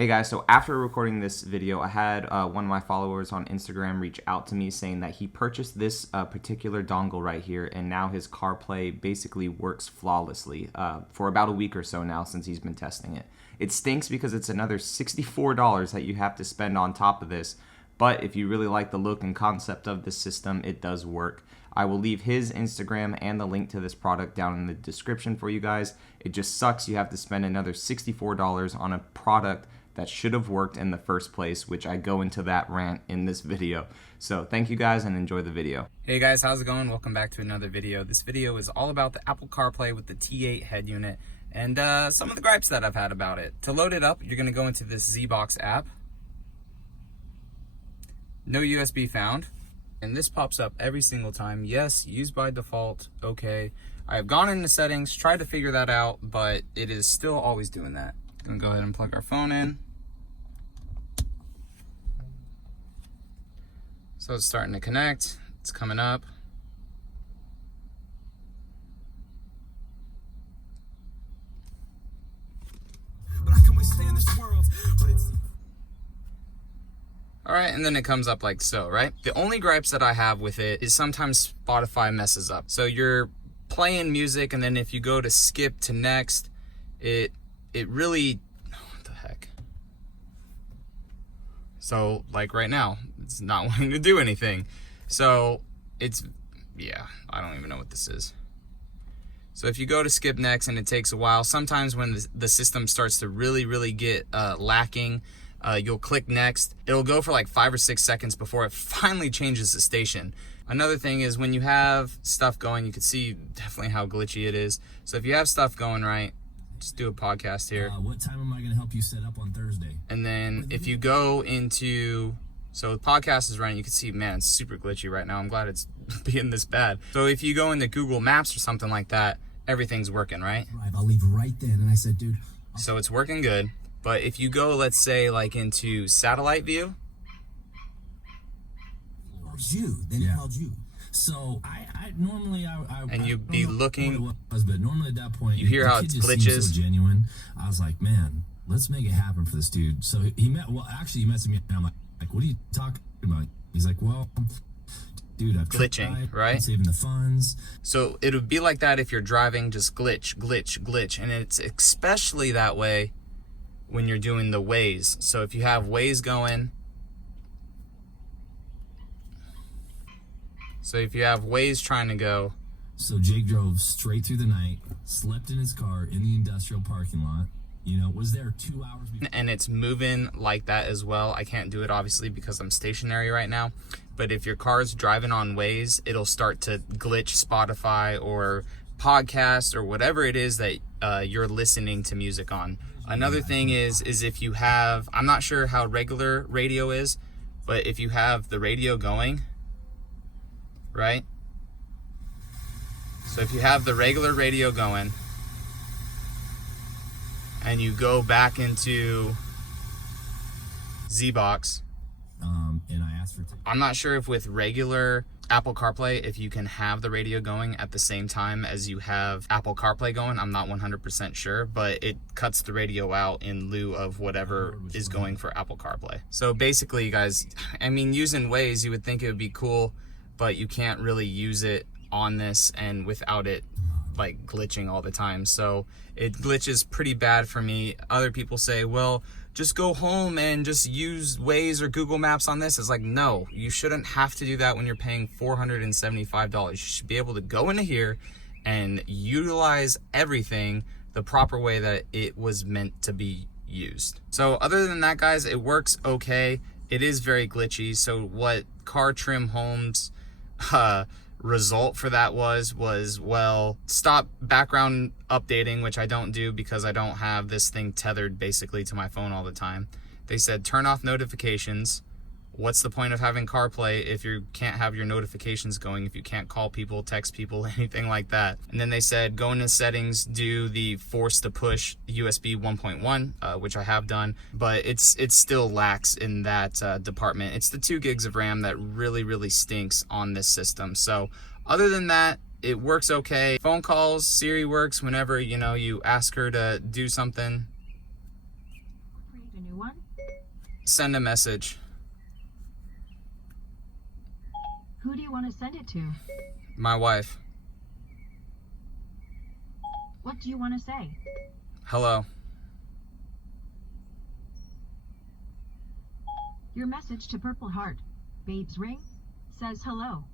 Hey guys, so after recording this video, I had one of my followers on Instagram reach out to me saying that he purchased this particular dongle right here, and now his CarPlay basically works flawlessly for about a week or so now since he's been testing it. It stinks because it's another $64 that you have to spend on top of this, but if you really like the look and concept of this system, it does work. I will leave his Instagram and the link to this product down in the description for you guys. It just sucks you have to spend another $64 on a product that should have worked in the first place, which I go into that rant in this video. So thank you guys and enjoy the video. Hey guys, how's it going? Welcome back to another video. This video is all about the Apple CarPlay with the T8 head unit and some of the gripes that I've had about it. To load it up, you're going to go into this ZBox app. No USB found. And this pops up every single time. Yes, used by default. Okay. I have gone into settings, tried to figure that out, but it is still always doing that. Gonna go ahead and plug our phone in. So it's starting to connect. It's coming up. But I can withstand this world, but it's... Alright, and then it comes up like so, right? The only gripes that I have with it is sometimes Spotify messes up. So you're playing music, and then if you go to skip to next, it really, what the heck? So like right now, it's not wanting to do anything. So it's, yeah, I don't even know what this is. So if you go to skip next and it takes a while, sometimes when the system starts to really get lacking, you'll click next. It'll go for like 5 or 6 seconds before it finally changes the station. Another thing is when you have stuff going, you can see definitely how glitchy it is. So if you have stuff going right, just do a podcast here. What time am I going to help you set up on Thursday? And then if you go into, so the podcast is running, you can see, man, it's super glitchy right now. I'm glad it's being this bad. So if you go into Google Maps or something like that, everything's working, right? I'll leave right then. And I said, dude. So it's working good. But if you go, let's say, like into satellite view. Then it called you. So I normally and you'd be looking, but normally at that point you hear how it glitches. So genuine. I was like, man, let's make it happen for this dude. So he messaged me, and I'm like, what are you talking about? He's like, well, dude, I've glitching, right? Saving the funds. So it would be like that if you're driving, just glitch, and it's especially that way when you're doing the Waze. So if you have Waze going, trying to go. So Jake drove straight through the night, slept in his car in the industrial parking lot, was there 2 hours before. And it's moving like that as well. I can't do it obviously because I'm stationary right now, but if your car's driving on Waze, it'll start to glitch Spotify or podcast or whatever it is that you're listening to music on. Another thing is if you have, I'm not sure how regular radio is, but if you have the radio going, right? So if you have the regular radio going and you go back into ZBox, and I asked for I'm not sure if with regular Apple CarPlay, if you can have the radio going at the same time as you have Apple CarPlay going. I'm not 100% sure, but it cuts the radio out in lieu of whatever is going for Apple CarPlay. So basically, you guys, I mean, using Waze, you would think it would be cool, but you can't really use it on this and without it like glitching all the time. So it glitches pretty bad for me. Other people say, well, just go home and just use Waze or Google Maps on this. It's like, no, you shouldn't have to do that when you're paying $475. You should be able to go into here and utilize everything the proper way that it was meant to be used. So other than that, guys, it works okay. It is very glitchy. So what Car Trim Home's result for that was, well, stop background updating, which I don't do because I don't have this thing tethered basically to my phone all the time. They said turn off notifications. What's the point of having CarPlay if you can't have your notifications going, if you can't call people, text people, anything like that? And then they said go into settings, do the force to push USB 1.1, which I have done, but it still lacks in that department. It's the 2 gigs of RAM that really stinks on this system. So other than that, it works okay. Phone calls, Siri works whenever, you ask her to do something. Create a new one. Send a message. Who do you want to send it to? My wife. What do you want to say? Hello. Your message to Purple Heart. Babe's ring. Says hello.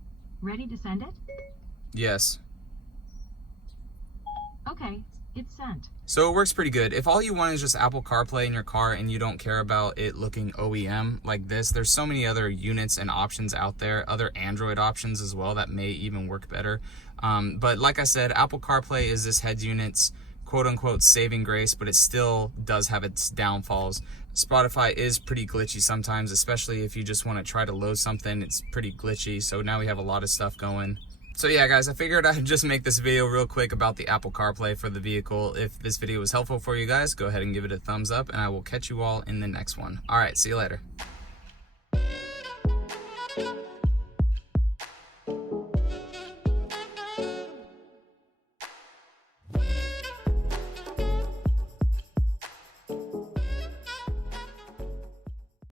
Ready to send it? Yes. Okay, it's sent. So it works pretty good. If all you want is just Apple CarPlay in your car and you don't care about it looking OEM like this, there's so many other units and options out there, other Android options as well that may even work better. But like I said, Apple CarPlay is this head unit's quote-unquote saving grace, but it still does have its downfalls. Spotify is pretty glitchy sometimes, especially if you just want to try to load something. It's pretty glitchy, so now we have a lot of stuff going. So yeah, guys, I figured I'd just make this video real quick about the Apple CarPlay for the vehicle. If this video was helpful for you guys, go ahead and give it a thumbs up, and I will catch you all in the next one. All right, see you later.